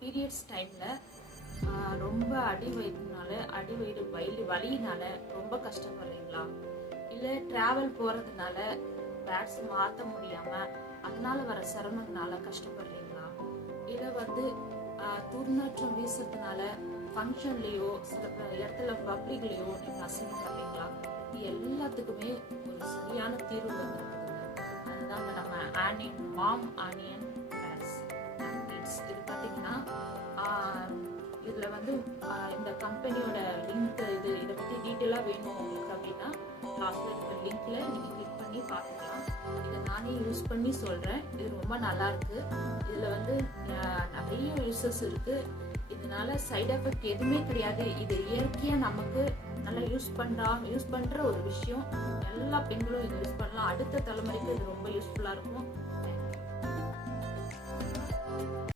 Periods டைமில் ரொம்ப அடி வயிறு வலியினால ரொம்ப கஷ்டப்படுறீங்களா? இல்லை ட்ராவல் போகிறதுனால பேட்ஸ் மாற்ற முடியாமல் அதனால வர சிரமங்களால கஷ்டப்படுறீங்களா? இல்லை துர்நாற்றம் வீசுறதுனால ஃபங்க்ஷன்லேயோ சில இடத்துல பப்ளிக்லேயோ நீங்கள் அசிங்கப்படுறீங்களா? இது எல்லாத்துக்குமே ஒரு சரியான தீர்வு வந்துருக்குதுங்க. அதுதாங்க நம்ம மாம் ஆனியன் பேட்ஸ். இது பார்த்தீங்கன்னா இதில் இந்த கம்பெனியோட லிங்க் இதை பற்றி டீட்டெயிலாக வேணும் உங்களுக்கு அப்படின்னா லாஸ்ட்டில் இருக்கிற லிங்க்ல நீங்கள் கிளிக் பண்ணி பார்த்துக்கலாம். இதை நானே யூஸ் பண்ணி சொல்கிறேன். இது ரொம்ப நல்லாயிருக்கு. இதில் நிறைய யூசஸ் இருக்குது. இதனால சைடு எஃபெக்ட் எதுவுமே கிடையாது. இது இயற்கையாக நமக்கு நல்லா யூஸ் பண்ணுற ஒரு விஷயம். எல்லா பெண்களும் இதை யூஸ் பண்ணலாம். அடுத்த தலைமுறைக்கு இது ரொம்ப யூஸ்ஃபுல்லாக இருக்கும்.